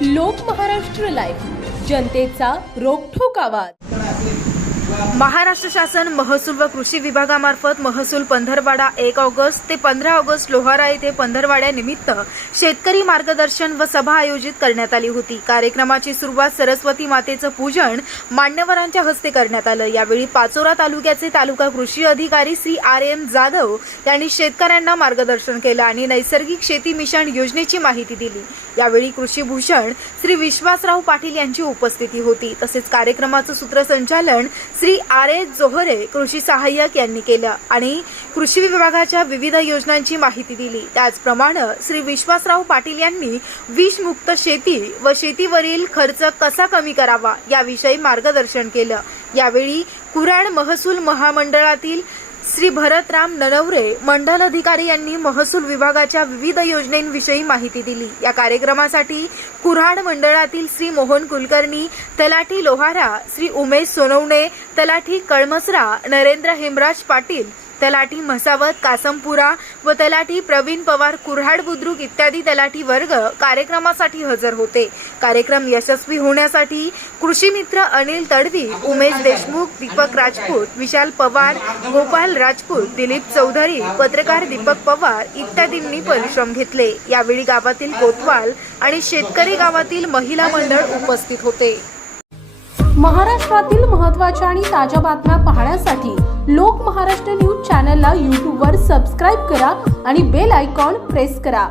लोक महाराष्ट्र लाईव्ह जनतेचा रोखोक आवाज. महाराष्ट्र शासन महसूल व कृषी विभागामार्फत महसूल पंधरवाडा एक ऑगस्ट ते पंधरा ऑगस्ट लोहारा येथे पंधरवाड्यानिमित्त शेतकरी मार्गदर्शन व सभा आयोजित करण्यात आली होती. कार्यक्रमाची सुरुवात सरस्वती मातेचं पूजन मान्यवरांच्या हस्ते करण्यात आलं. यावेळी पाचोरा तालुक्याचे तालुका कृषी अधिकारी श्री आर एम जाधव यांनी शेतकऱ्यांना मार्गदर्शन केलं आणि नैसर्गिक शेती मिशन योजनेची माहिती दिली. यावेळी कृषीभूषण श्री विश्वासराव पाटील यांची उपस्थिती होती. तसेच कार्यक्रमाचं सूत्रसंचालन श्री आर ए जोहरे कृषी सहाय्यक यांनी केलं आणि कृषी विभागाच्या विविध योजनांची माहिती दिली. त्याचप्रमाणे श्री विश्वासराव पाटील यांनी विषमुक्त शेती व शेतीवरील खर्च कसा कमी करावा याविषयी मार्गदर्शन केलं. यावेळी कुराण महसूल महामंडळातील श्री भरतराम ननवरे मंडल अधिकारी यांनी महसूल विभागाच्या विविध योजनेविषयी माहिती दिली. या कार्यक्रमासाठी कुऱ्हाड मंडळातील श्री मोहन कुलकर्णी तलाठी लोहारा श्री उमेश सोनवणे तलाठी कळमसरा नरेंद्र हेमराज पाटील तलाठी म्हसावत कासमपुरा व तलाठी प्रवीण पवार कुऱ्हाड बुद्रुक इत्यादी तलाठी वर्ग कार्यक्रमासाठी हजर होते. कार्यक्रम यशस्वी होण्यासाठी कृषी मित्र अनिल तडवी उमेश देशमुख दीपक राजपूत विशाल पवार गोपाल राजपूत दिलीप चौधरी पत्रकार दीपक पवार इत्यादींनी परिश्रम घेतले. यावेळी गावातील कोतवाल आणि शेतकरी गावातील महिला मंडळ उपस्थित होते. महाराष्ट्रातील महत्त्वाच्या आणि ताज्या बातम्या पाहण्यासाठी लोक महाराष्ट्र न्यूज चॅनलला यूट्यूबवर सबस्क्राईब करा आणि बेल आयकॉन प्रेस करा.